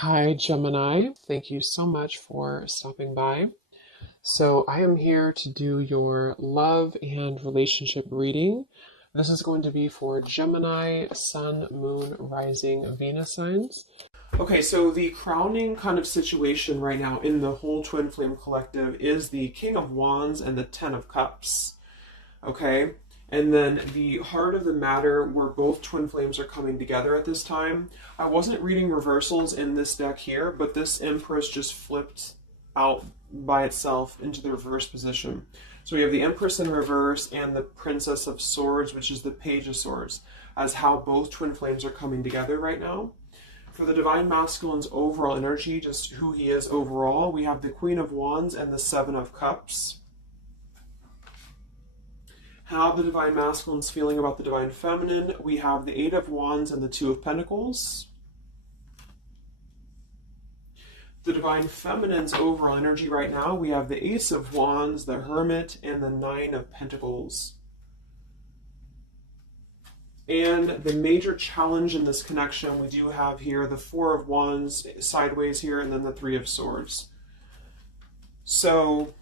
Hi, Gemini. Thank you so much for stopping by. So, I am here to do your love and relationship reading. This is going to be for Gemini, Sun, Moon, Rising, Venus signs. Okay, so the crowning kind of situation right now in the whole Twin Flame Collective is the King of Wands and the Ten of Cups. Okay, and then the heart of the matter where both twin flames are coming together at this time. I wasn't reading reversals in this deck here, but this Empress just flipped out by itself into the reverse position. So we have the Empress in reverse and the Princess of Swords, which is the Page of Swords, as how both twin flames are coming together right now. For the Divine Masculine's overall energy, just who he is overall, we have the Queen of Wands and the Seven of Cups. How the Divine Masculine's feeling about the Divine Feminine, we have the Eight of Wands and the Two of Pentacles. The Divine Feminine's overall energy right now, we have the Ace of Wands, the Hermit, and the Nine of Pentacles. And the major challenge in this connection, we do have here the Four of Wands sideways here, and then the Three of Swords. So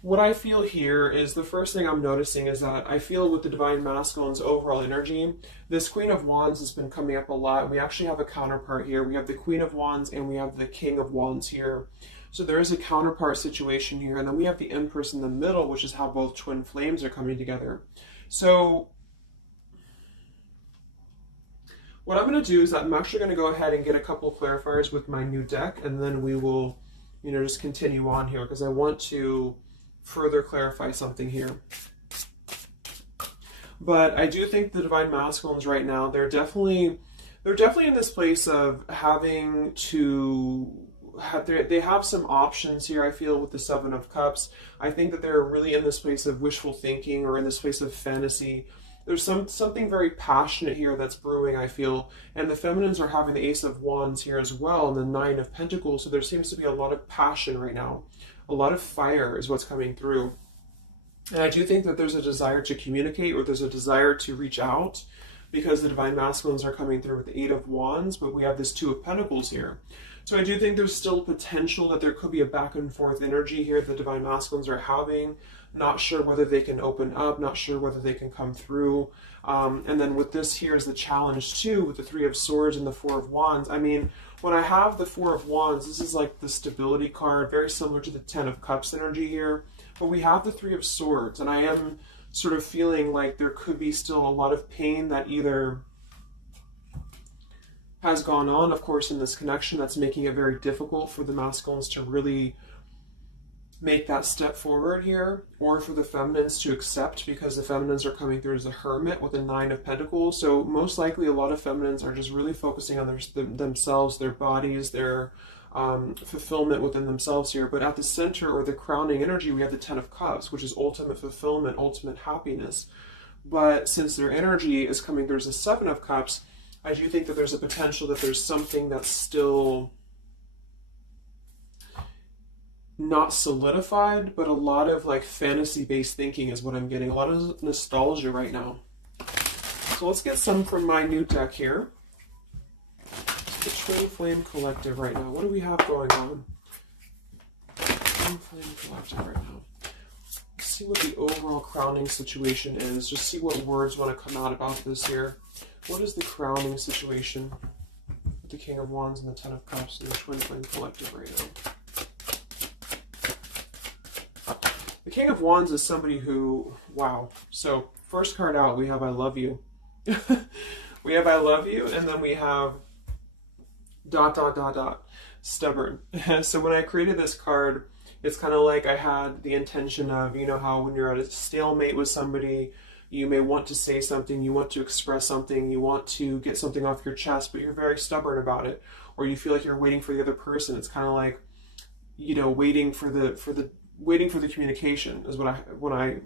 what I feel here is the first thing I'm noticing is that I feel with the Divine Masculine's overall energy, this Queen of Wands has been coming up a lot. We actually have a counterpart here. We have the Queen of Wands and we have the King of Wands here. So there is a counterpart situation here. And then we have the Empress in the middle, which is how both twin flames are coming together. So what I'm going to do is I'm actually going to go ahead and get a couple of clarifiers with my new deck. And then we will, just continue on here because I want to further clarify something here. But I do think the Divine Masculines right now, they're definitely in this place of having to they have some options here, I feel, with the Seven of Cups. I think that they're really in this place of wishful thinking or in this place of fantasy. There's something very passionate here that's brewing, I feel. And the feminines are having the Ace of Wands here as well and the Nine of Pentacles. So there seems to be a lot of passion right now. A lot of fire is what's coming through. And I do think that there's a desire to communicate or there's a desire to reach out because the Divine Masculines are coming through with the Eight of Wands, but we have this Two of Pentacles here. So I do think there's still potential that there could be a back and forth energy here the Divine Masculines are having. Not sure whether they can open up, not sure whether they can come through. And then with this here is the challenge too, with the Three of Swords and the Four of Wands. I mean, when I have the Four of Wands, this is like the stability card, very similar to the Ten of Cups energy here. But we have the Three of Swords, and I am sort of feeling like there could be still a lot of pain that either has gone on, of course, in this connection that's making it very difficult for the masculines to really make that step forward here, or for the feminines to accept, because the feminines are coming through as a Hermit with a Nine of Pentacles. So most likely a lot of feminines are just really focusing on themselves, their bodies, their fulfillment within themselves here. But at the center, or the crowning energy, we have the Ten of Cups, which is ultimate fulfillment, ultimate happiness. But since their energy is coming through as a Seven of Cups, I do think that there's a potential that there's something that's still not solidified, but a lot of like fantasy-based thinking is what I'm getting. A lot of nostalgia right now. So let's get some from my new deck here. The Twin Flame Collective right now. What do we have going on? Twin Flame Collective right now. Let's see what the overall crowning situation is. Just see what words want to come out about this here. What is the crowning situation with the King of Wands and the Ten of Cups and the Twin Flame Collective right now? The King of Wands is somebody who, wow. So first card out, we have I love you. We have I love you, and then we have ... stubborn. So when I created this card, it's kind of like I had the intention of, how when you're at a stalemate with somebody, you may want to say something, you want to express something, you want to get something off your chest, but you're very stubborn about it, or you feel like you're waiting for the other person. It's kind of like, waiting for the communication is when I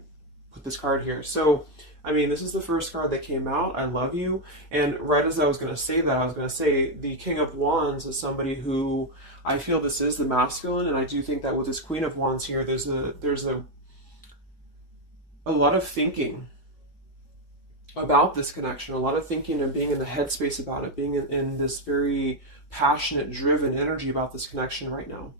put this card here. So, I mean, this is the first card that came out, I love you. And right as I was going to say that, I was going to say the King of Wands is somebody who I feel this is the masculine, and I do think that with this Queen of Wands here, there's a lot of thinking about this connection, a lot of thinking and being in the headspace about it, being in this very passionate, driven energy about this connection right now.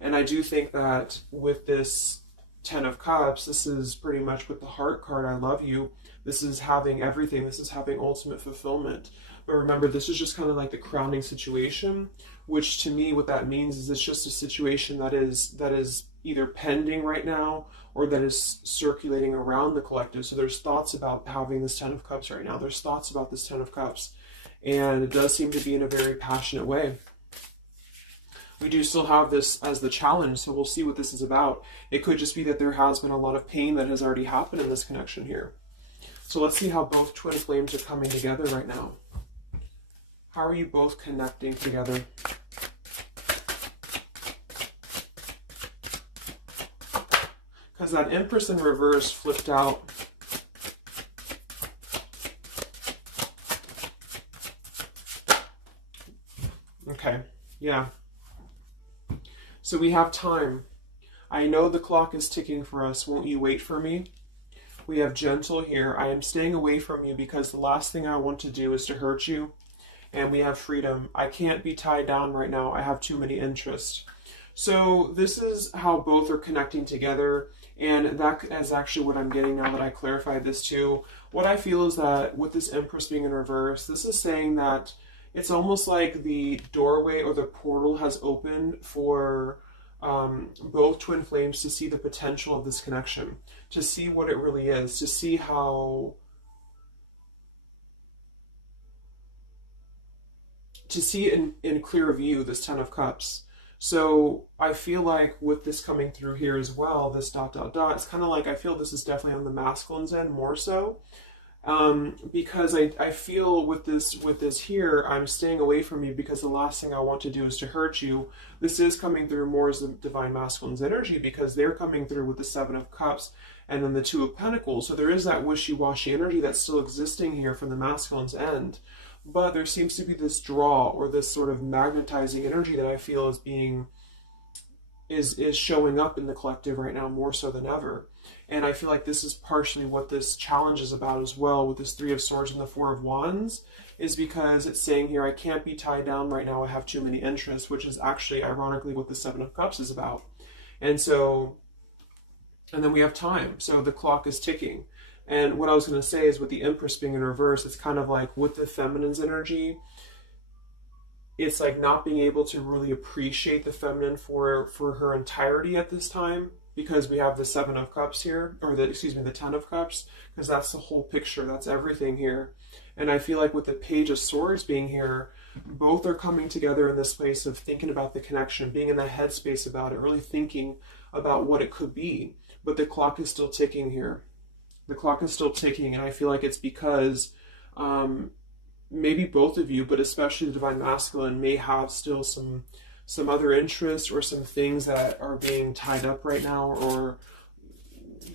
And I do think that with this Ten of Cups, this is pretty much with the heart card, I love you. This is having everything. This is having ultimate fulfillment. But remember, this is just kind of like the crowning situation, which to me, what that means is it's just a situation that is either pending right now or that is circulating around the collective. So there's thoughts about having this Ten of Cups right now. There's thoughts about this Ten of Cups. And it does seem to be in a very passionate way. We do still have this as the challenge, so we'll see what this is about. It could just be that there has been a lot of pain that has already happened in this connection here. So let's see how both twin flames are coming together right now. How are you both connecting together? Because that Empress in reverse flipped out. Okay, yeah. So we have time. I know the clock is ticking for us. Won't you wait for me? We have gentle here. I am staying away from you because the last thing I want to do is to hurt you. And we have freedom. I can't be tied down right now. I have too many interests. So this is how both are connecting together. And that is actually what I'm getting now that I clarified this too. What I feel is that with this Empress being in reverse, this is saying that it's almost like the doorway or the portal has opened for both twin flames to see the potential of this connection, to see what it really is, to see how, to see it in clear view, this Ten of Cups. So I feel like with this coming through here as well, this dot, dot, dot, it's kind of like I feel this is definitely on the masculine's end more so. Because I feel with this here, I'm staying away from you because the last thing I want to do is to hurt you. This is coming through more as the divine masculine's energy because they're coming through with the Seven of Cups and then the Two of Pentacles. So there is that wishy-washy energy that's still existing here from the masculine's end. But there seems to be this draw or this sort of magnetizing energy that I feel is being is showing up in the collective right now more so than ever. And I feel like this is partially what this challenge is about as well with this Three of Swords and the Four of Wands, is because it's saying here, I can't be tied down right now, I have too many interests, which is actually ironically what the Seven of Cups is about. And so, and then we have time. So the clock is ticking. And what I was going to say is with the Empress being in reverse, it's kind of like with the feminine's energy, it's like not being able to really appreciate the feminine for her entirety at this time, because we have the Seven of Cups here, or the Ten of Cups, because that's the whole picture, that's everything here. And I feel like with the Page of Swords being here, both are coming together in this place of thinking about the connection, being in that headspace about it, really thinking about what it could be. But the clock is still ticking here. The clock is still ticking, and I feel like it's because maybe both of you, but especially the Divine Masculine, may have still some other interests or some things that are being tied up right now, or,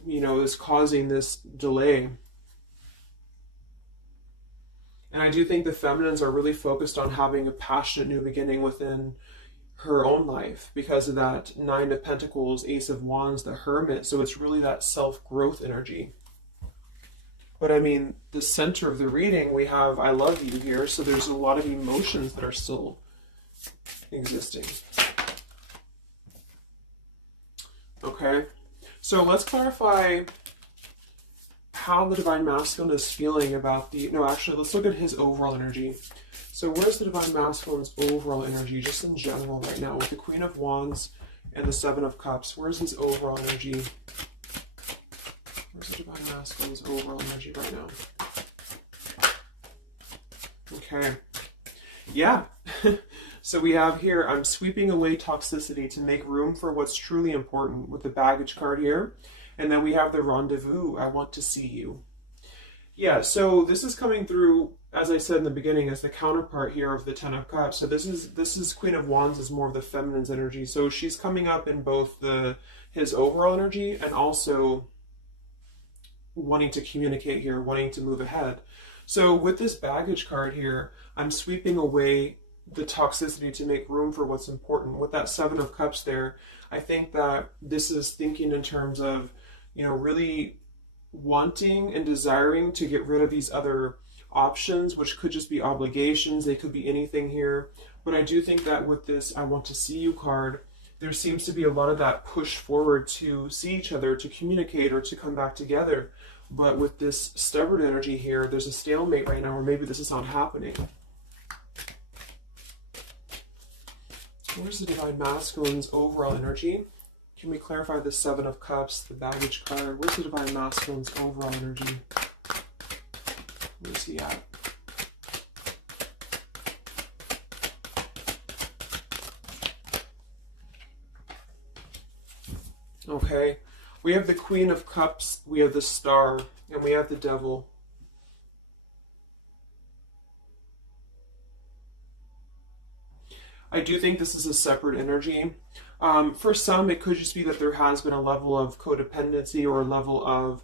you know, is causing this delay. And I do think the feminines are really focused on having a passionate new beginning within her own life because of that Nine of Pentacles, Ace of Wands, the Hermit. So it's really that self-growth energy. But I mean, the center of the reading, we have I love you here. So there's a lot of emotions that are still existing. Okay, so let's clarify how the Divine Masculine is feeling about the, no, actually, let's look at his overall energy. So where's the Divine Masculine's overall energy, just in general right now, with the Queen of Wands and the Seven of Cups? Where's his overall energy? Where's the Divine Masculine's overall energy right now? Okay. Yeah. So we have here, I'm sweeping away toxicity to make room for what's truly important, with the baggage card here. And then we have the rendezvous, I want to see you. Yeah, so this is coming through, as I said in the beginning, as the counterpart here of the Ten of Cups. So this is Queen of Wands is more of the feminine's energy. So she's coming up in both his overall energy and also wanting to communicate here, wanting to move ahead. So with this baggage card here, I'm sweeping away the toxicity to make room for what's important. With that Seven of Cups there, I think that this is thinking in terms of, you know, really wanting and desiring to get rid of these other options, which could just be obligations. They could be anything here. But I do think that with this I want to see you card, there seems to be a lot of that push forward to see each other, to communicate, or to come back together. But with this stubborn energy here, there's a stalemate right now, or maybe this is not happening. Where's the Divine Masculine's overall energy? Can we clarify the Seven of Cups, the baggage card? Where's the Divine Masculine's overall energy? Where's he at? Okay, we have the Queen of Cups, we have the Star, and we have the Devil. I do think this is a separate energy. For some, it could just be that there has been a level of codependency or a level of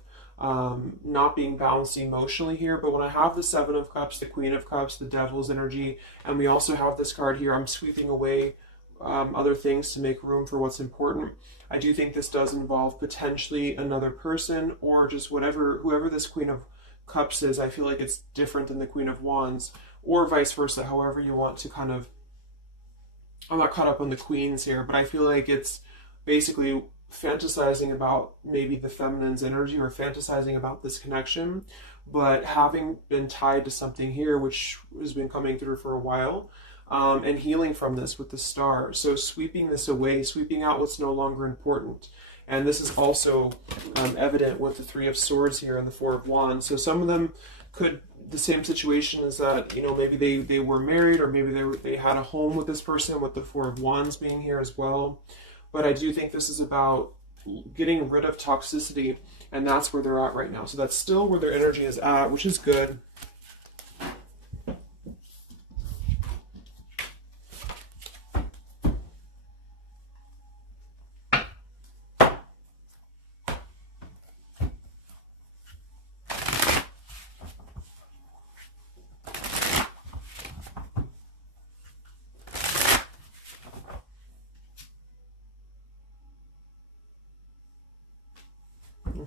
not being balanced emotionally here. But when I have the Seven of Cups, the Queen of Cups, the Devil's energy, and we also have this card here, I'm sweeping away other things to make room for what's important. I do think this does involve potentially another person, or just whoever this Queen of Cups is. I feel like it's different than the Queen of Wands, or vice versa, however you want to kind of... I'm not caught up on the queens here, but I feel like it's basically fantasizing about maybe the feminine's energy, or fantasizing about this connection, but having been tied to something here which has been coming through for a while, and healing from this with the Star. So sweeping this away, sweeping out what's no longer important. And this is also evident with the Three of Swords here and the Four of Wands. So some of them could... the same situation is that, you know, maybe they were married, or maybe they had a home with this person, with the Four of Wands being here as well. But I do think this is about getting rid of toxicity, and that's where they're at right now. So that's still where their energy is at, which is good.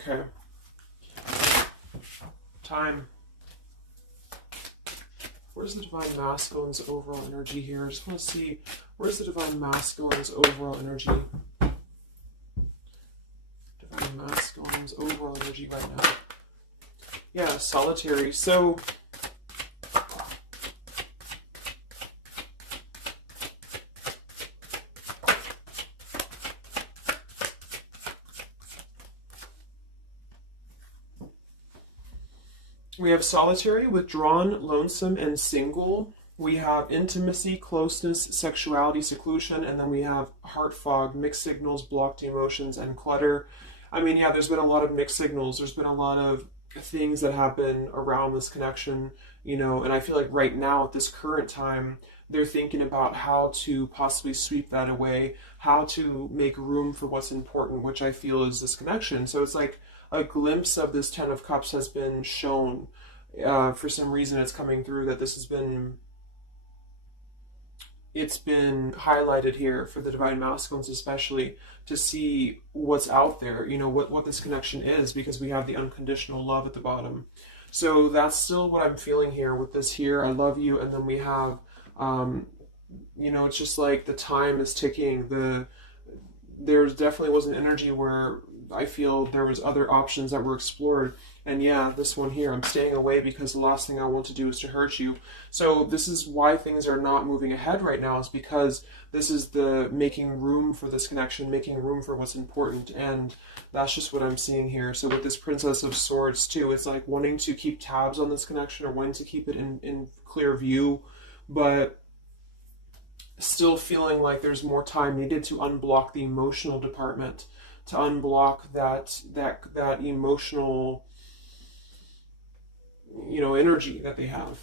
Okay. Time. Where's the Divine Masculine's overall energy here? I just want to see, where's the Divine Masculine's overall energy? Divine Masculine's overall energy right now. Yeah, solitary. So... we have solitary, withdrawn, lonesome, and single. We have intimacy, closeness, sexuality, seclusion, and then we have heart fog, mixed signals, blocked emotions, and clutter. I mean, yeah, there's been a lot of mixed signals. There's been a lot of things that happen around this connection, you know, and I feel like right now at this current time, they're thinking about how to possibly sweep that away, how to make room for what's important, which I feel is this connection. So it's like a glimpse of this Ten of Cups has been shown. For some reason it's coming through that this has been, it's been highlighted here for the Divine Masculines especially, to see what's out there, you know, what this connection is, because we have the unconditional love at the bottom. So that's still what I'm feeling here with this here, I love you, and then we have, you know, it's just like the time is ticking. There definitely was an energy where I feel there was other options that were explored. And yeah, this one here, I'm staying away because the last thing I want to do is to hurt you. So this is why things are not moving ahead right now, is because this is the making room for this connection, making room for what's important. And that's just what I'm seeing here. So with this Princess of Swords too, it's like wanting to keep tabs on this connection, or wanting to keep it in clear view, but still feeling like there's more time needed to unblock the emotional department, to unblock that emotional, you know, energy that they have.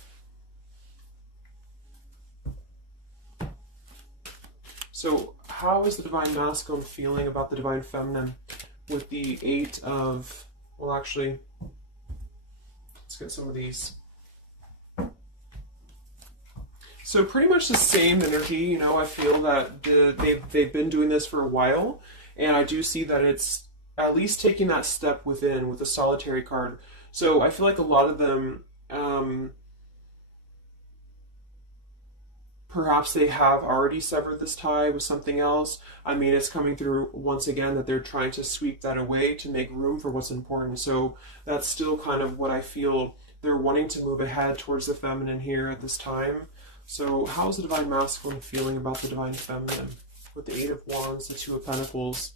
So how is the Divine Masculine feeling about the Divine Feminine with the Eight of, well, actually, let's get some of these. So pretty much the same energy, you know. I feel that they've been doing this for a while, and I do see that it's at least taking that step within with the solitary card. So I feel like a lot of them, perhaps they have already severed this tie with something else. I mean, it's coming through once again that they're trying to sweep that away to make room for what's important. So that's still kind of what I feel. They're wanting to move ahead towards the feminine here at this time. So how's the Divine Masculine feeling about the Divine Feminine? With the Eight of Wands, the Two of Pentacles.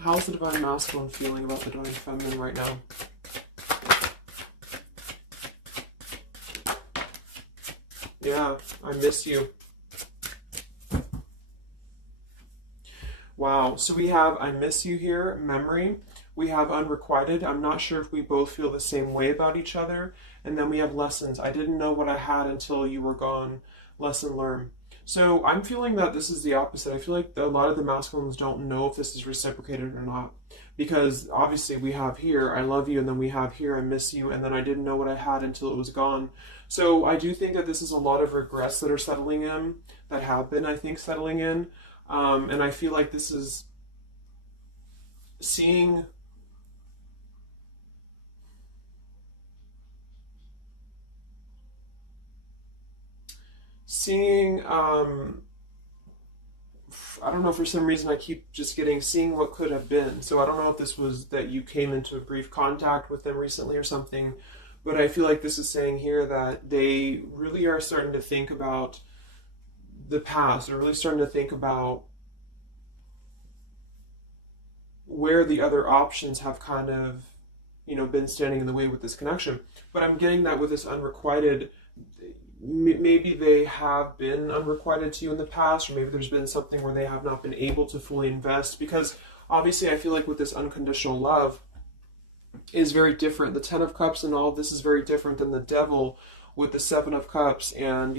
How's the Divine Masculine feeling about the Divine Feminine right now? Yeah, I miss you. Wow, so we have I miss you here, memory. We have unrequited. I'm not sure if we both feel the same way about each other. And then we have lessons. I didn't know what I had until you were gone. Lesson learned. So I'm feeling that this is the opposite. I feel like a lot of the masculines don't know if this is reciprocated or not. Because obviously we have here, I love you, and then we have here, I miss you, and then I didn't know what I had until it was gone. So I do think that this is a lot of regrets that are settling in, that have been, I think, settling in. And I feel like this is seeing I don't know, for some reason I keep just seeing what could have been. So I don't know if this was that you came into a brief contact with them recently or something, but I feel like this is saying here that they really are starting to think about the past. They're really starting to think about where the other options have kind of, been standing in the way with this connection. But I'm getting that with this unrequited, maybe they have been unrequited to you in the past, or maybe there's been something where they have not been able to fully invest, because obviously I feel like with this unconditional love is very different. The Ten of Cups and all of this is very different than the Devil with the Seven of Cups, and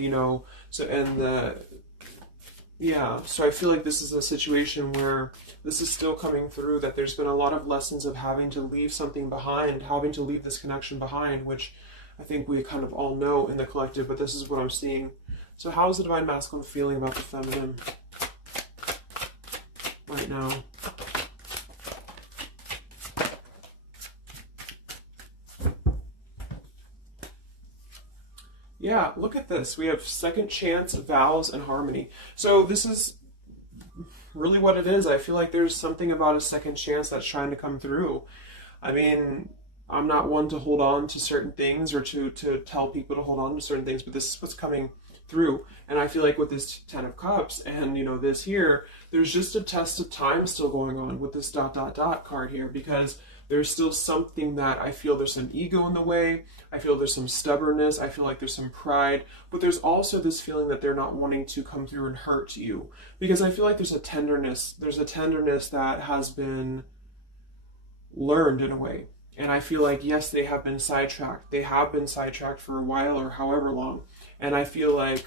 so I feel like this is a situation where this is still coming through, that there's been a lot of lessons of having to leave something behind, having to leave this connection behind, which I think we kind of all know in the collective, but this is what I'm seeing. So how is the Divine Masculine feeling about the feminine right now? Yeah, look at this. We have second chance, vows, and harmony. So this is really what it is. I feel like there's something about a second chance that's trying to come through. I mean, I'm not one to hold on to certain things or to tell people to hold on to certain things, but this is what's coming through. And I feel like with this Ten of Cups and, this here, there's just a test of time still going on with this ... card here, because there's still something that I feel there's some ego in the way. I feel there's some stubbornness. I feel like there's some pride, but there's also this feeling that they're not wanting to come through and hurt you, because I feel like there's a tenderness that has been learned in a way. And I feel like, yes, they have been sidetracked. They have been sidetracked for a while or however long. And I feel like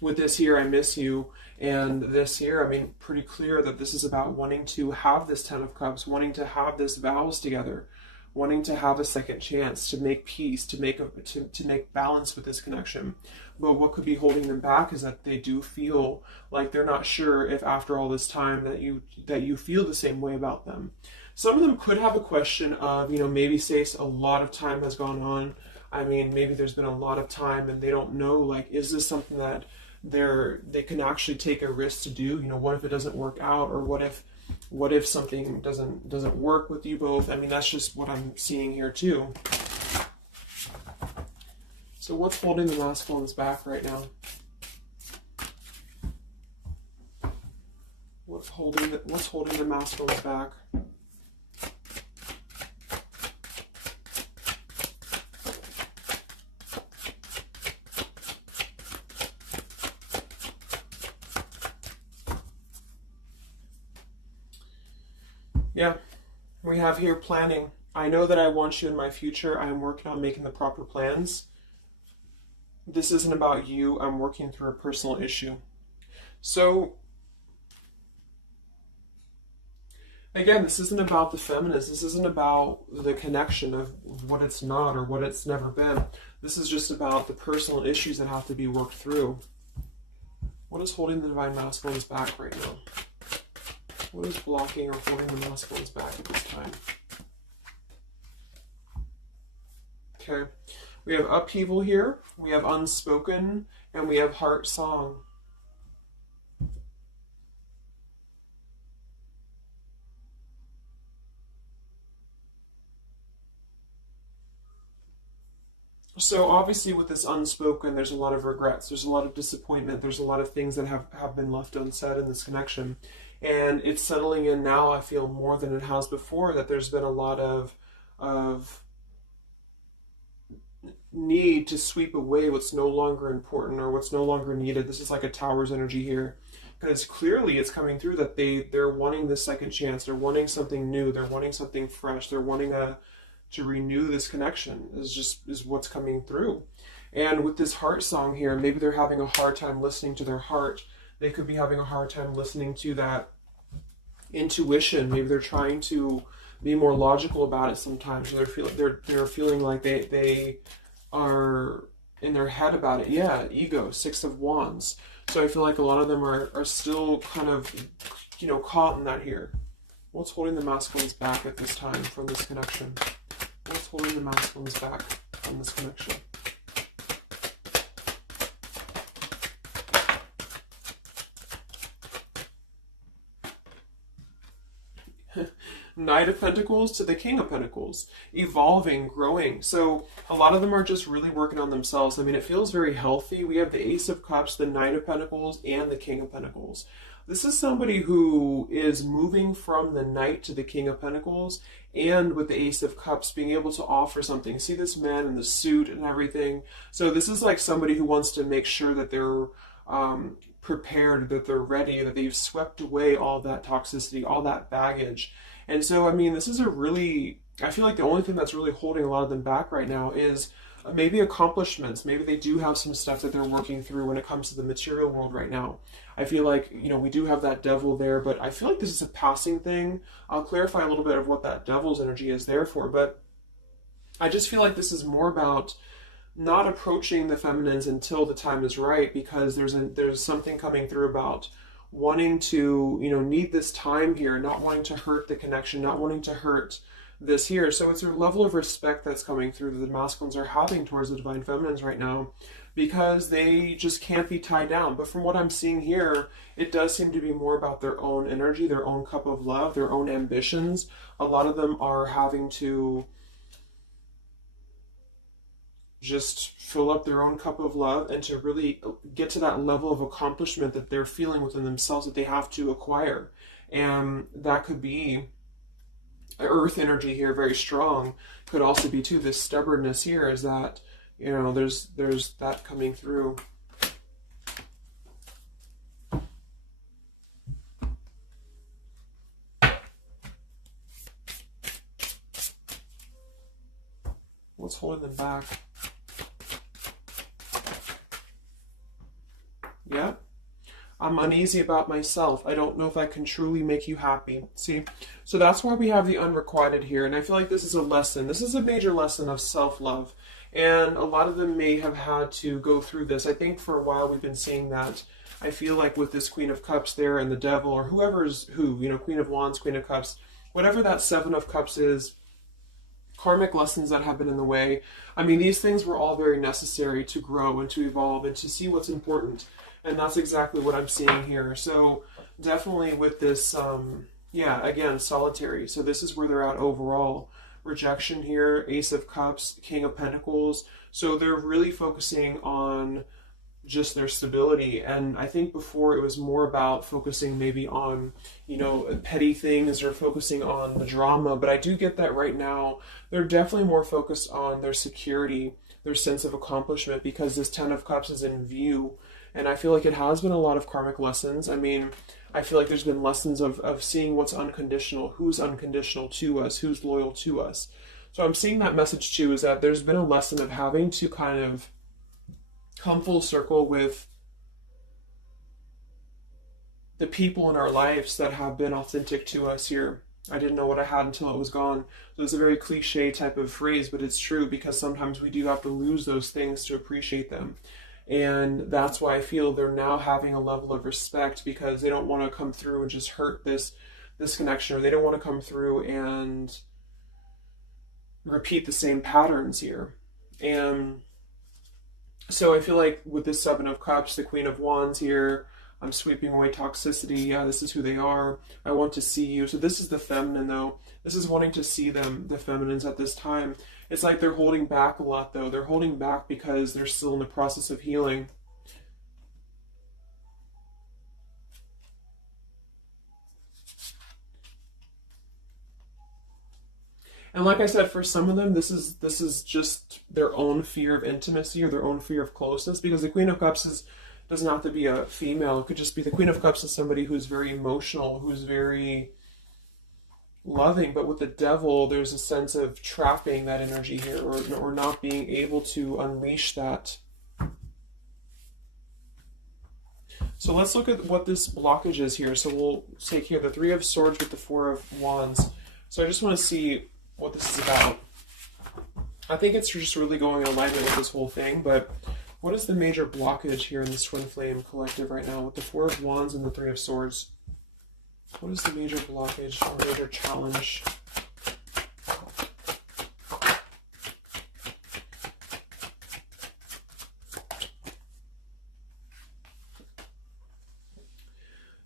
with this here, I miss you, and this here, I mean, pretty clear that this is about wanting to have this Ten of Cups, wanting to have this vows together, wanting to have a second chance to make peace, to make balance with this connection. But what could be holding them back is that they do feel like they're not sure if after all this time that you feel the same way about them. Some of them could have a question of, maybe say a lot of time has gone on. I mean, maybe there's been a lot of time and they don't know, like, is this something that they can actually take a risk to do? What if it doesn't work out, or what if something doesn't work with you both? I mean, that's just what I'm seeing here too. So what's holding the masculines back right now? What's holding the masculines back? Yeah, we have here planning. I know that I want you in my future. I am working on making the proper plans. This isn't about you. I'm working through a personal issue. So, again, this isn't about the feminist. This isn't about the connection of what it's not or what it's never been. This is just about the personal issues that have to be worked through. What is holding the Divine Masculines back right now? What is blocking or holding the masculines back at this time? Okay. We have upheaval here. We have unspoken. And we have heart song. So obviously with this unspoken, there's a lot of regrets, there's a lot of disappointment, there's a lot of things that have been left unsaid in this connection. And it's settling in now, I feel, more than it has before, that there's been a lot of need to sweep away what's no longer important or what's no longer needed. This is like a Tower's energy here. Because clearly it's coming through that they're wanting this second chance, they're wanting something new, they're wanting something fresh, they're wanting to renew this connection is what's coming through. And with this heart song here, maybe they're having a hard time listening to their heart. They could be having a hard time listening to that intuition. Maybe they're trying to be more logical about it sometimes. Or they're feeling like they are in their head about it. Yeah, ego, 6 of Wands. So I feel like a lot of them are still kind of, caught in that here. What's holding the masculines back at this time from this connection? What's holding the masculines back from this connection? Knight of Pentacles to the King of Pentacles. Evolving, growing. So a lot of them are just really working on themselves. I mean, it feels very healthy. We have the Ace of Cups, the Knight of Pentacles, and the King of Pentacles. This is somebody who is moving from the Knight to the King of Pentacles, and with the Ace of Cups being able to offer something. See this man in the suit and everything. So this is like somebody who wants to make sure that they're prepared, that they're ready, that they've swept away all that toxicity, all that baggage. And so, I mean, this is I feel like the only thing that's really holding a lot of them back right now is maybe accomplishments. Maybe they do have some stuff that they're working through when it comes to the material world right now. I feel like, we do have that devil there, but I feel like this is a passing thing. I'll clarify a little bit of what that devil's energy is there for, but I just feel like this is more about not approaching the feminines until the time is right, because there's something coming through about wanting to, need this time here, not wanting to hurt the connection, not wanting to hurt this here. So it's a level of respect that's coming through that the masculines are having towards the divine feminines right now, because they just can't be tied down. But from what I'm seeing here, it does seem to be more about their own energy, their own cup of love, their own ambitions. A lot of them are having to just fill up their own cup of love and to really get to that level of accomplishment that they're feeling within themselves that they have to acquire. And that could be earth energy here, very strong. Could also be too this stubbornness here, is that there's that coming through. What's holding them back? Yeah. I'm uneasy about myself. I don't know if I can truly make you happy. See? So that's why we have the unrequited here. And I feel like this is a lesson. This is a major lesson of self-love. And a lot of them may have had to go through this. I think for a while we've been seeing that. I feel like with this Queen of Cups there and the Devil, or whoever's who, Queen of Wands, Queen of Cups, whatever that Seven of Cups is, karmic lessons that have been in the way. I mean, these things were all very necessary to grow and to evolve and to see what's important. And that's exactly what I'm seeing here. So definitely with this, again, solitary. So this is where they're at overall. Rejection here, Ace of Cups, King of Pentacles. So they're really focusing on just their stability. And I think before it was more about focusing maybe on, petty things or focusing on the drama. But I do get that right now they're definitely more focused on their security, their sense of accomplishment, because this Ten of Cups is in view. And I feel like it has been a lot of karmic lessons. I mean, I feel like there's been lessons of seeing what's unconditional, who's unconditional to us, who's loyal to us. So I'm seeing that message too, is that there's been a lesson of having to kind of come full circle with the people in our lives that have been authentic to us here. I didn't know what I had until it was gone. So it's a very cliche type of phrase, but it's true, because sometimes we do have to lose those things to appreciate them. And that's why I feel they're now having a level of respect, because they don't want to come through and just hurt this this connection, or they don't want to come through and repeat the same patterns here. And so I feel like with this Seven of Cups, the Queen of Wands here, I'm sweeping away toxicity. Yeah, this is who they are. I want to see you. So this is the feminine, though. This is wanting to see them, the feminines at this time. It's like they're holding back a lot, though. They're holding back because they're still in the process of healing. And like I said, for some of them, this is just their own fear of intimacy or their own fear of closeness, because the Queen of Cups doesn't have to be a female. It could just be the Queen of Cups is somebody who's very emotional, who's very loving. But with the Devil, there's a sense of trapping that energy here, or not being able to unleash that. So let's look at what this blockage is here. So we'll take here the Three of Swords with the Four of Wands. So I just want to see what this is about. I think it's just really going in alignment with this whole thing, but what is the major blockage here in this Twin Flame collective right now with the Four of Wands and the Three of Swords? What is the major blockage or major challenge?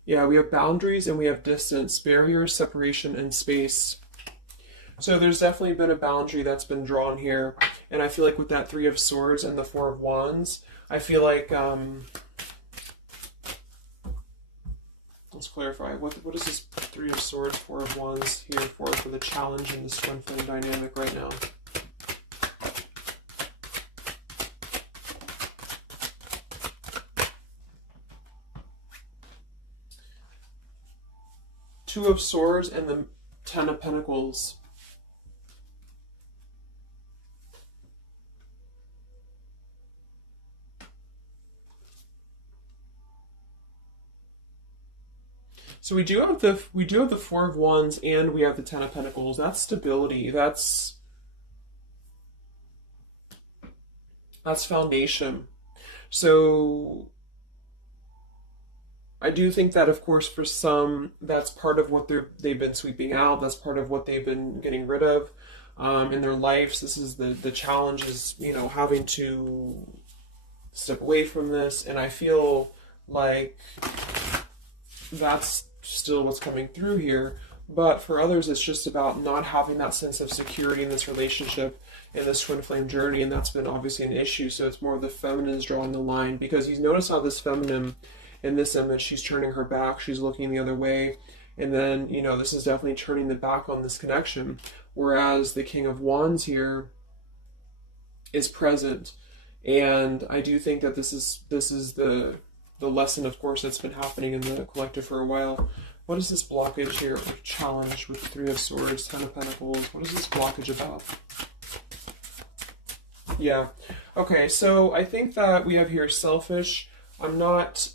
Yeah, we have boundaries and we have distance, barriers, separation, and space. So there's definitely been a boundary that's been drawn here. And I feel like with that Three of Swords and the Four of Wands, I feel like, let's clarify, what is this Three of Swords, Four of Wands here for the challenge in this Twin Flame dynamic right now? Two of Swords and the Ten of Pentacles. So we do have the Four of Wands and we have the Ten of Pentacles. That's stability. That's foundation. So I do think that, of course, for some, that's part of what they've been sweeping out. That's part of what they've been getting rid of in their lives. This is the challenge is, having to step away from this. And I feel like that's still what's coming through here. But for others, it's just about not having that sense of security in this relationship, in this Twin Flame journey. And that's been obviously an issue. So it's more of the feminines drawing the line, because you notice how this feminine in this image, she's turning her back, she's looking the other way, and then, this is definitely turning the back on this connection, whereas the King of Wands here is present. And I do think that this is the lesson, of course, that's been happening in the collective for a while. What is this blockage here, or challenge with the Three of Swords, Ten of Pentacles? What is this blockage about? Yeah, okay, so I think that we have here selfish. I'm not,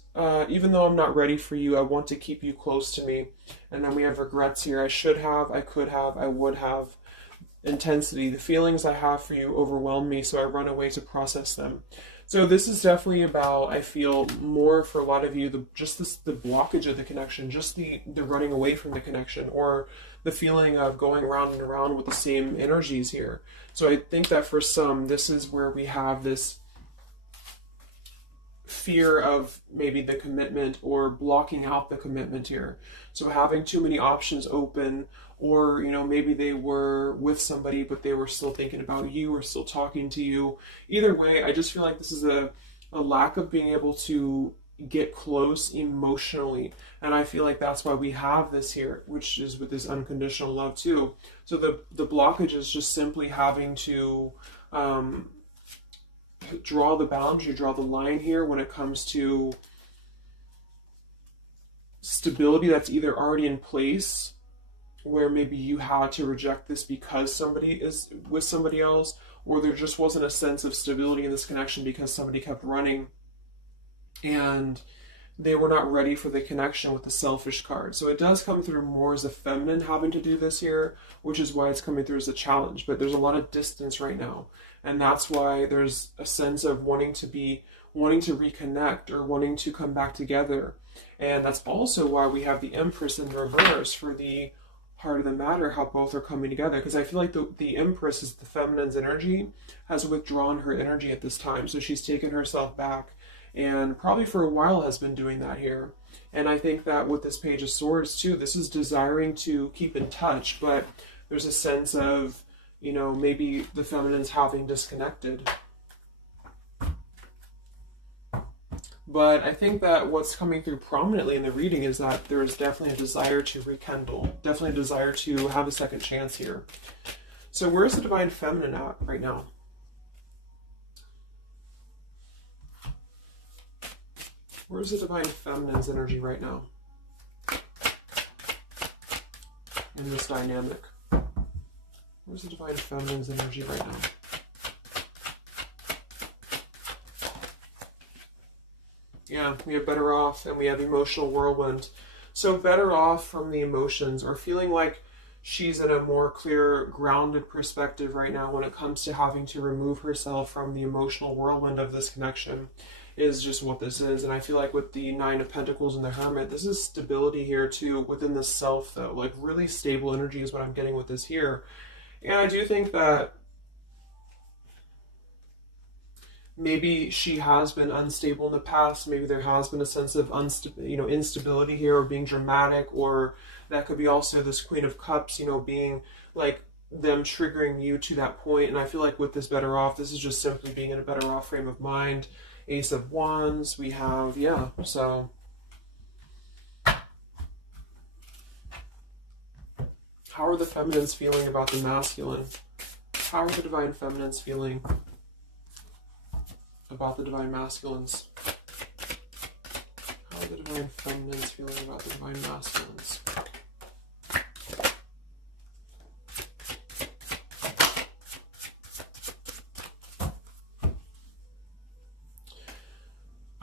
even though I'm not ready for you, I want to keep you close to me. And then we have regrets here. I should have, I could have, I would have. Intensity. The feelings I have for you overwhelm me, so I run away to process them. So this is definitely about, I feel, more for a lot of you, the blockage of the connection, just the running away from the connection, or the feeling of going around and around with the same energies here. So I think that for some, this is where we have this fear of maybe the commitment, or blocking out the commitment here. So having too many options open, or maybe they were with somebody but they were still thinking about you or still talking to you. Either way, I just feel like this is a lack of being able to get close emotionally, and I feel like that's why we have this here, which is with this unconditional love too. So the blockage is just simply having to draw the boundary, draw the line here when it comes to stability that's either already in place, where maybe you had to reject this because somebody is with somebody else, or there just wasn't a sense of stability in this connection because somebody kept running. And they were not ready for the connection with the selfish card. So it does come through more as a feminine having to do this here, which is why it's coming through as a challenge. But there's a lot of distance right now. And that's why there's a sense of wanting to reconnect or wanting to come back together. And that's also why we have the Empress in reverse for the heart of the matter, how both are coming together. Because I feel like the Empress is the feminine's energy, has withdrawn her energy at this time. So she's taken herself back, and probably for a while has been doing that here. And I think that with this Page of Swords too, this is desiring to keep in touch, but there's a sense of, you know, maybe the feminine's having disconnected. But I think that what's coming through prominently in the reading is that there is definitely a desire to rekindle, definitely a desire to have a second chance here. So where's the Divine Feminine at right now? Where's the Divine Feminine's energy right now in this dynamic? Where's the Divine Feminine's energy right now? Yeah, we have Better Off and we have Emotional Whirlwind. So better off from the emotions, or feeling like she's in a more clear, grounded perspective right now when it comes to having to remove herself from the emotional whirlwind of this connection, is just what this is. And I feel like with the Nine of Pentacles and the Hermit, this is stability here too within the self though. Like really stable energy is what I'm getting with this here. And I do think that maybe she has been unstable in the past. Maybe there has been a sense of instability here, or being dramatic, or that could be also this Queen of Cups, you know, being like them triggering you to that point. And I feel like with this Better Off, this is just simply being in a better off frame of mind. Ace of Wands, we have, yeah, so how are the feminines feeling about the masculine? How are the Divine Feminines feeling about the Divine Masculines? How are the Divine Feminines feeling about the Divine Masculines?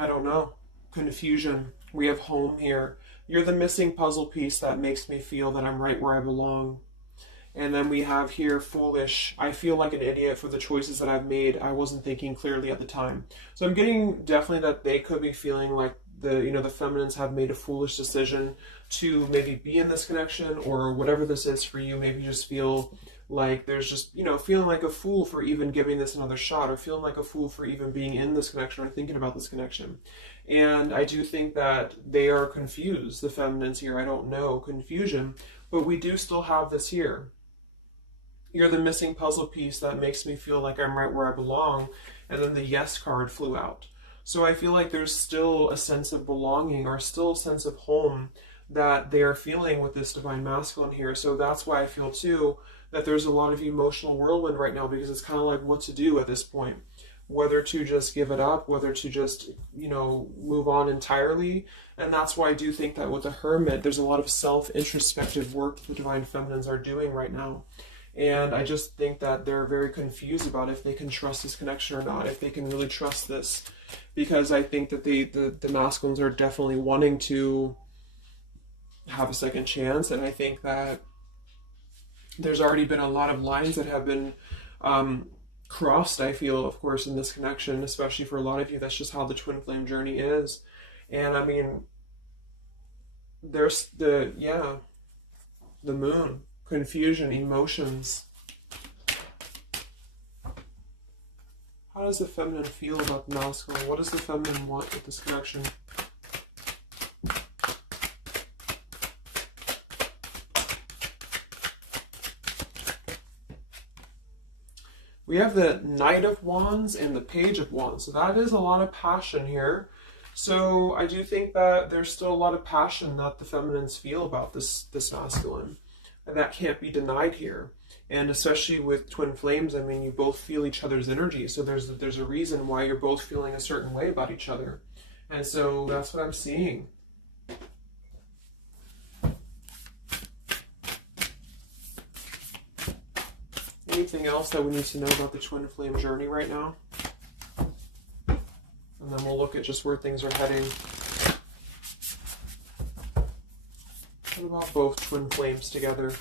I don't know. Confusion. We have Home here. You're the missing puzzle piece that makes me feel that I'm right where I belong. And then we have here Foolish. I feel like an idiot for the choices that I've made. I wasn't thinking clearly at the time. So I'm getting definitely that they could be feeling like the feminines have made a foolish decision to maybe be in this connection, or whatever this is for you. Maybe just feel like there's just, feeling like a fool for even giving this another shot, or feeling like a fool for even being in this connection or thinking about this connection. And I do think that they are confused, the feminines here. I don't know, confusion, but we do still have this here. You're the missing puzzle piece that makes me feel like I'm right where I belong. And then the Yes card flew out. So I feel like there's still a sense of belonging, or still a sense of home that they are feeling with this Divine Masculine here. So that's why I feel too that there's a lot of emotional whirlwind right now, because it's kind of like what to do at this point. Whether to just give it up, whether to just, move on entirely. And that's why I do think that with the Hermit, there's a lot of self-introspective work the Divine Feminines are doing right now. And I just think that they're very confused about if they can trust this connection or not, if they can really trust this. Because I think that the masculines are definitely wanting to have a second chance. And I think that there's already been a lot of lines that have been crossed, I feel, of course, in this connection, especially for a lot of you. That's just how the twin flame journey is. And I mean, there's the Moon, confusion, emotions. How does the feminine feel about the masculine? What does the feminine want with this connection? We have the Knight of Wands and the Page of Wands. So that is a lot of passion here. So I do think that there's still a lot of passion that the feminines feel about this masculine. And that can't be denied here. And especially with twin flames, I mean, you both feel each other's energy. So there's a reason why you're both feeling a certain way about each other. And so that's what I'm seeing. Anything else that we need to know about the twin flame journey right now? And then we'll look at just where things are heading. What about both twin flames together?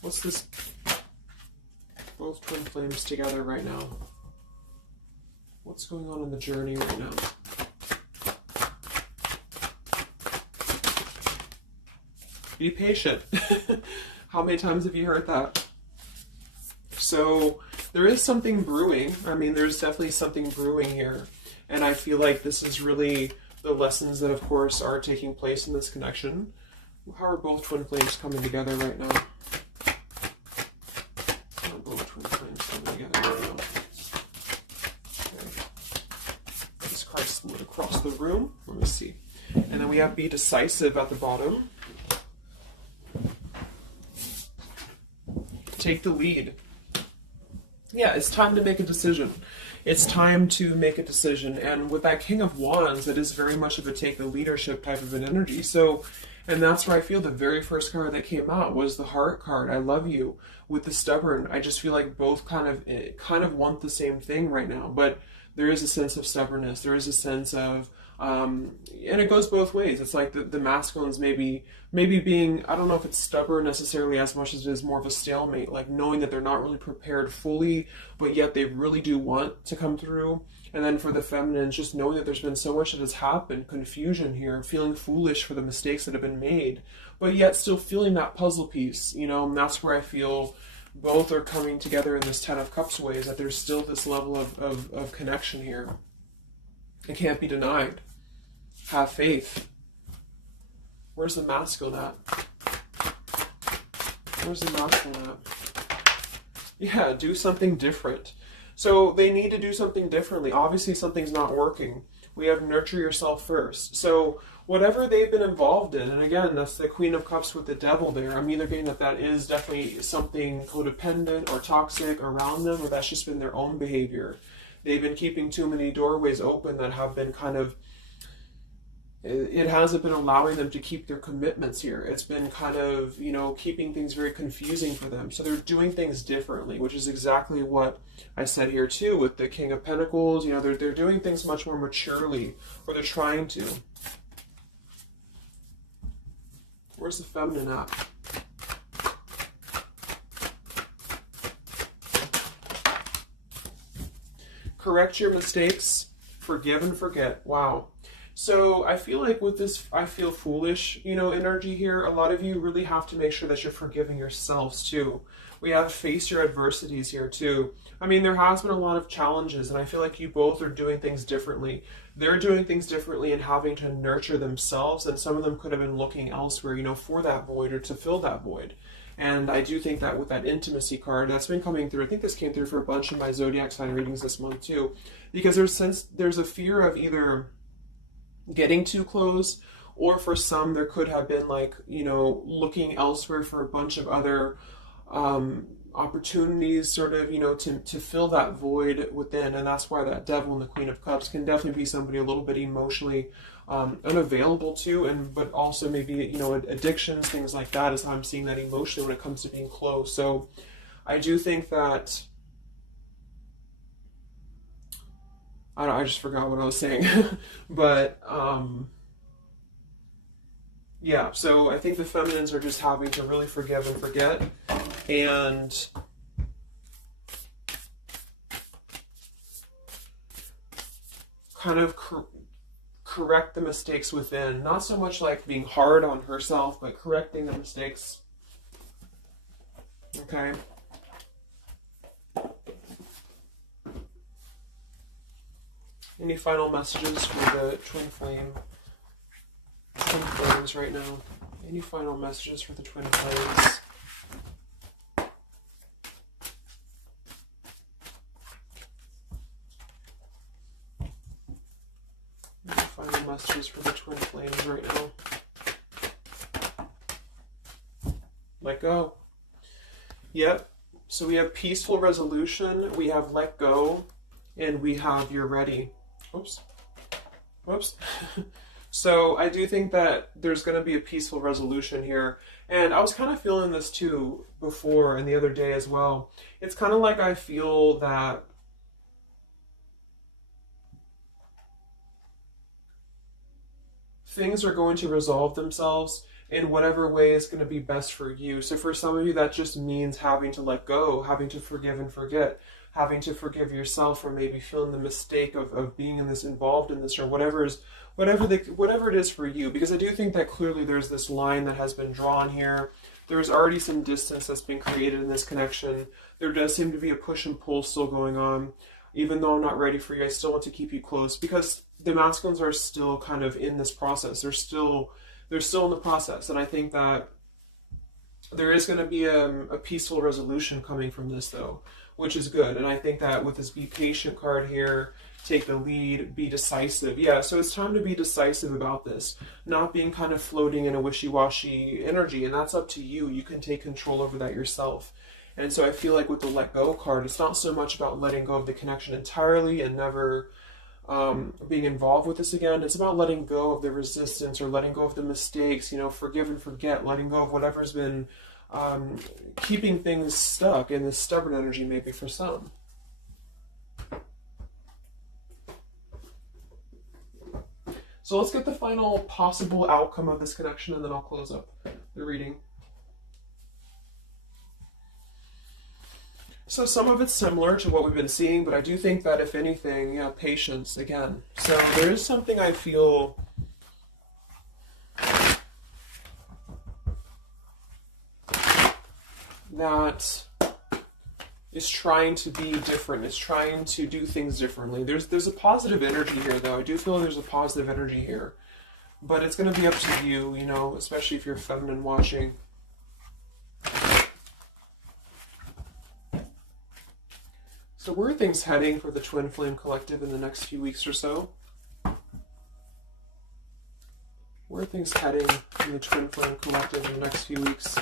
What's this? Both twin flames together right now. What's going on in the journey right now? Be patient. How many times have you heard that? So there is something brewing. I mean, there's definitely something brewing here. And I feel like this is really the lessons that, of course, are taking place in this connection. How are both twin flames coming together right now? How are both twin flames coming together right now? Okay. This card split across the room. Let me see. And then we have be decisive at the bottom. Take the lead. Yeah, it's time to make a decision. It's time to make a decision. And with that King of Wands, that is very much of a take the leadership type of an energy. So, and that's where I feel the very first card that came out was the Heart card. I love you. With the Stubborn, I just feel like both kind of want the same thing right now. But there is a sense of stubbornness. There is a sense of, and it goes both ways. It's like the masculines maybe being, I don't know if it's stubborn necessarily as much as it is more of a stalemate, like knowing that they're not really prepared fully, but yet they really do want to come through. And then for the feminines, just knowing that there's been so much that has happened, confusion here, feeling foolish for the mistakes that have been made, but yet still feeling that puzzle piece, you know, and that's where I feel both are coming together in this Ten of Cups way, is that there's still this level of connection here. It can't be denied. Have faith. Where's the masculine at? Where's the masculine at? Yeah, do something different. So they need to do something differently. Obviously something's not working. We have nurture yourself first. So whatever they've been involved in, and again, that's the Queen of Cups with the Devil there. I'm either getting that is definitely something codependent or toxic around them, or that's just been their own behavior. They've been keeping too many doorways open that have been kind of, it hasn't been allowing them to keep their commitments here. It's been kind of, you know, keeping things very confusing for them. So they're doing things differently, which is exactly what I said here too with the King of Pentacles. You know, they're doing things much more maturely, or they're trying to. Where's the feminine at? Correct your mistakes, forgive and forget. Wow. So I feel like with this, I feel foolish, you know, energy here. A lot of you really have to make sure that you're forgiving yourselves too. We have face your adversities here too. I mean, there has been a lot of challenges, and I feel like you both are doing things differently. They're doing things differently and having to nurture themselves, and some of them could have been looking elsewhere, you know, for that void or to fill that void. And I do think that with that intimacy card, that's been coming through. I think this came through for a bunch of my zodiac sign readings this month too, because there's a fear of either getting too close, or for some there could have been like, you know, looking elsewhere for a bunch of other opportunities, sort of, you know, to fill that void within. And that's why that Devil and the Queen of Cups can definitely be somebody a little bit emotionally unavailable to, and but also maybe, you know, addictions, things like that is how I'm seeing that emotionally when it comes to being close. So I do think that I just forgot what I was saying. But yeah, so I think the feminines are just having to really forgive and forget, and kind of correct the mistakes within. Not so much like being hard on herself, but correcting the mistakes. Okay. Any final messages for the twin flames right now? Any final messages for the twin flames? Any final messages for the twin flames right now? Let go. Yep. So we have peaceful resolution, we have let go, and we have you're ready. Oops. Whoops. So I do think that there's going to be a peaceful resolution here. And I was kind of feeling this too before and the other day as well. It's kind of like I feel that things are going to resolve themselves. in whatever way is going to be best for you. So for some of you, that just means having to let go, having to forgive and forget, having to forgive yourself for maybe feeling the mistake of being in this, involved in this, or whatever it is for you. Because I do think that clearly there's this line that has been drawn here. There's already some distance that's been created in this connection. There does seem to be a push and pull still going on. Even though I'm not ready for you, I still want to keep you close, because the masculines are still kind of in this process. They're still in the process. And I think that there is going to be a peaceful resolution coming from this, though, which is good. And I think that with this be patient card here, take the lead, be decisive. Yeah, so it's time to be decisive about this, not being kind of floating in a wishy-washy energy. And that's up to you. You can take control over that yourself. And so I feel like with the let go card, it's not so much about letting go of the connection entirely and never being involved with this again. It's about letting go of the resistance, or letting go of the mistakes, forgive and forget, letting go of whatever's been keeping things stuck in this stubborn energy, maybe for some. So let's get the final possible outcome of this connection, and then I'll close up the reading. So some of it's similar to what we've been seeing, but I do think that if anything, patience again. So there is something I feel that is trying to be different. It's trying to do things differently. There's a positive energy here, though. I do feel there's a positive energy here. But it's going to be up to you, especially if you're feminine watching. So where are things heading for the Twin Flame Collective in the next few weeks or so? Where are things heading in the Twin Flame Collective in the next few weeks?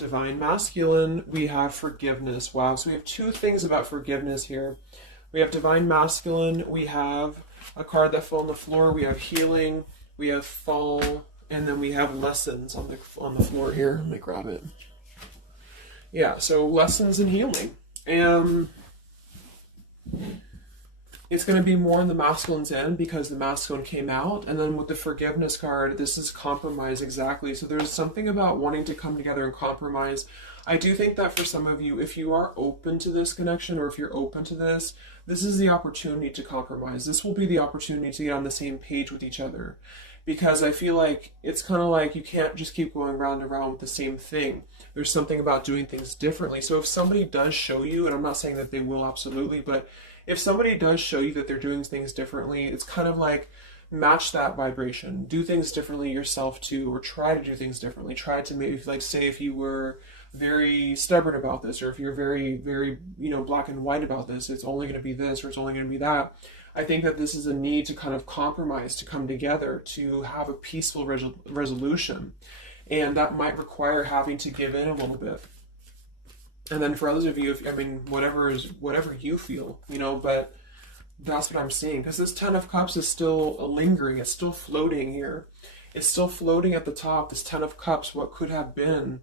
Divine Masculine, we have forgiveness. Wow, so we have two things about forgiveness here. We have Divine Masculine, we have a card that fell on the floor, we have healing, we have fall, and then we have lessons on the floor here. Let me grab it. Yeah, so lessons and healing. And it's going to be more on the masculine's end because the masculine came out. And then with the forgiveness card, this is compromise, exactly. So there's something about wanting to come together and compromise. I do think that for some of you, if you are open to this connection, or if you're open to this, this is the opportunity to compromise. This will be the opportunity to get on the same page with each other. Because I feel like it's kind of like you can't just keep going round and round with the same thing. There's something about doing things differently. So if somebody does show you, and I'm not saying that they will absolutely, but if somebody does show you that they're doing things differently, it's kind of like match that vibration. Do things differently yourself too, or try to do things differently. Try to maybe, like, say if you were very stubborn about this, or if you're very, very, black and white about this, it's only going to be this, or it's only going to be that. I think that this is a need to kind of compromise, to come together, to have a peaceful resolution. And that might require having to give in a little bit. And then for others of you, whatever you feel, but that's what I'm seeing. Because this Ten of Cups is still lingering. It's still floating here. It's still floating at the top. This Ten of Cups, what could have been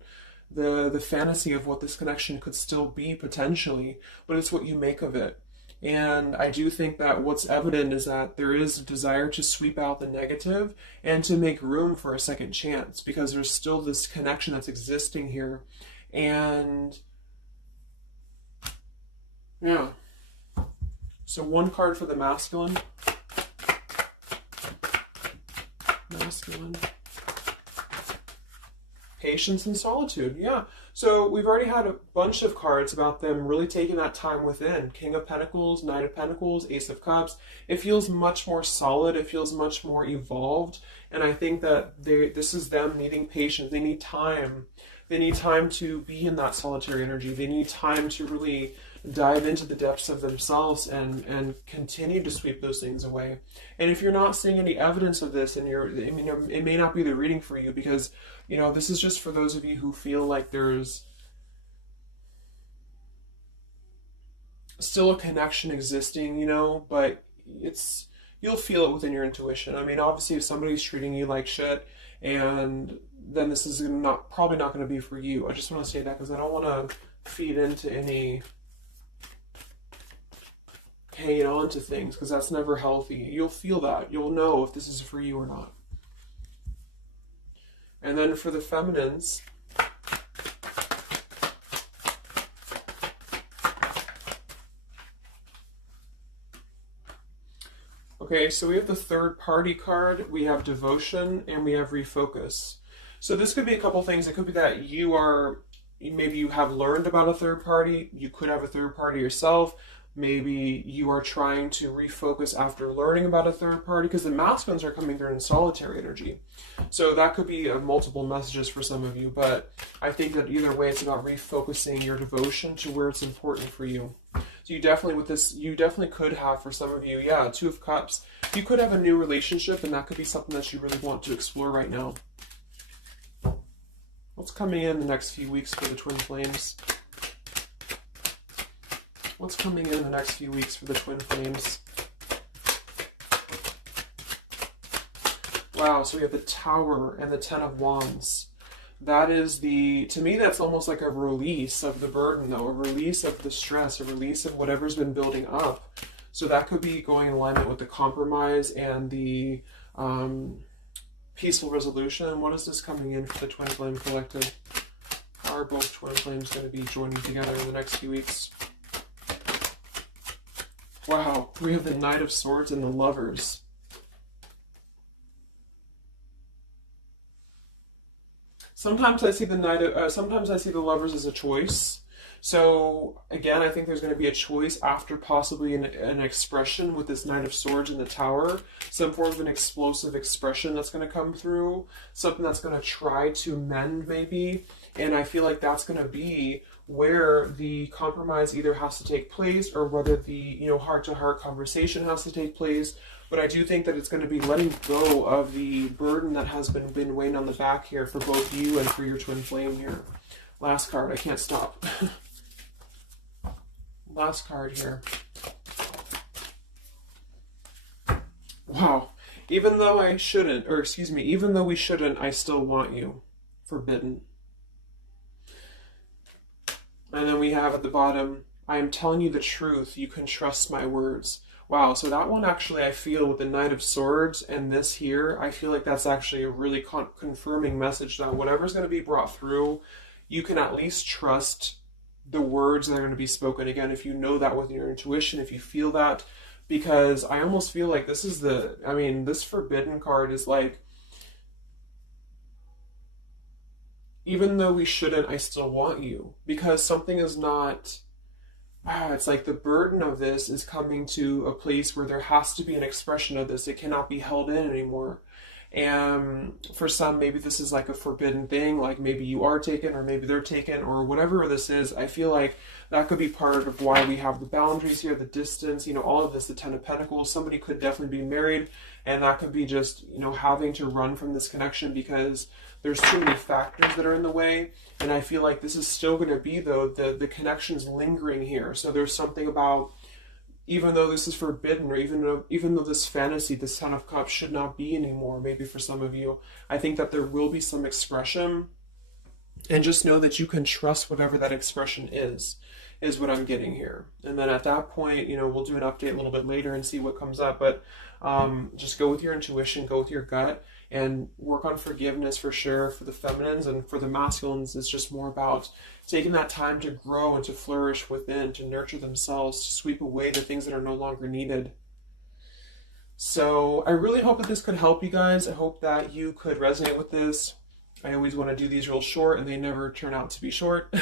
the fantasy of what this connection could still be potentially. But it's what you make of it. And I do think that what's evident is that there is a desire to sweep out the negative and to make room for a second chance, because there's still this connection that's existing here. And yeah. So one card for the masculine. Masculine. Patience and solitude. Yeah. So we've already had a bunch of cards about them really taking that time within. King of Pentacles, Knight of Pentacles, Ace of Cups. It feels much more solid. It feels much more evolved. And I think that this is them needing patience. They need time. They need time to be in that solitary energy. They need time to really dive into the depths of themselves and continue to sweep those things away. And if you're not seeing any evidence of this, and it may not be the reading for you, because this is just for those of you who feel like there's still a connection existing, but you'll feel it within your intuition. Obviously if somebody's treating you like shit, and then this is probably not going to be for you. I just want to say that because I don't want to feed into any hanging on to things, because that's never healthy. You'll feel that. You'll know if this is for you or not. And then for the feminines, okay, so we have the third party card, we have devotion, and we have refocus. So this could be a couple things. It could be that maybe you have learned about a third party. You could have a third party yourself. Maybe you are trying to refocus after learning about a third party, because the masculines are coming through in solitary energy. So that could be multiple messages for some of you, but I think that either way, it's about refocusing your devotion to where it's important for you. So you definitely, with this, you definitely could have, for some of you, yeah, Two of Cups. You could have a new relationship, and that could be something that you really want to explore right now. What's coming in the next few weeks for the twin flames? What's coming in the next few weeks for the twin flames? Wow, so we have the Tower and the Ten of Wands. That is to me, that's almost like a release of the burden, though, a release of the stress, a release of whatever's been building up. So that could be going in alignment with the compromise and the peaceful resolution. What is this coming in for the twin flame collective? How are both twin flames going to be joining together in the next few weeks? Wow, we have the Knight of Swords and the Lovers. Sometimes I see sometimes I see the Lovers as a choice. So again, I think there's going to be a choice after possibly an expression with this Knight of Swords in the Tower. Some form of an explosive expression that's going to come through. Something that's going to try to mend maybe. And I feel like that's going to be where the compromise either has to take place, or whether the heart-to-heart conversation has to take place. But I do think that it's going to be letting go of the burden that has been weighing on the back here for both you and for your twin flame here. Last card, I can't stop. Last card here. Wow. Even though I shouldn't, or excuse me, even though we shouldn't, I still want you. Forbidden. And then we have at the bottom, I am telling you the truth. You can trust my words. Wow, so that one actually, I feel with the Knight of Swords and this here, I feel like that's actually a really confirming message that whatever's going to be brought through, you can at least trust the words that are going to be spoken. Again, if you know that with your intuition, if you feel that, because I almost feel like this is this Forbidden card is like, even though we shouldn't, I still want you. Because something is not, it's like the burden of this is coming to a place where there has to be an expression of this. It cannot be held in anymore. And for some, maybe this is like a forbidden thing, like maybe you are taken, or maybe they're taken, or whatever this is. I feel like that could be part of why we have the boundaries here, the distance, all of this, the Ten of Pentacles. Somebody could definitely be married, and that could be just, having to run from this connection because there's too many factors that are in the way. And I feel like this is still going to be, though, the connection's lingering here. So there's something about, even though this is forbidden, or even though this fantasy, this Ten of Cups should not be anymore, maybe for some of you, I think that there will be some expression. And just know that you can trust whatever that expression is what I'm getting here. And then at that point, we'll do an update a little bit later and see what comes up. But just go with your intuition, go with your gut, and work on forgiveness for sure for the feminines. And for the masculines, it's just more about taking that time to grow and to flourish within, to nurture themselves, to sweep away the things that are no longer needed. So I really hope that this could help you guys. I hope that you could resonate with this. I always want to do these real short, and they never turn out to be short.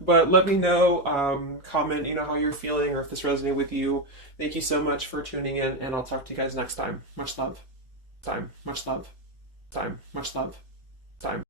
But let me know, comment, how you're feeling, or if this resonated with you. Thank you so much for tuning in, and I'll talk to you guys next time. Much love. Time. Much love. Time. Much love. Time.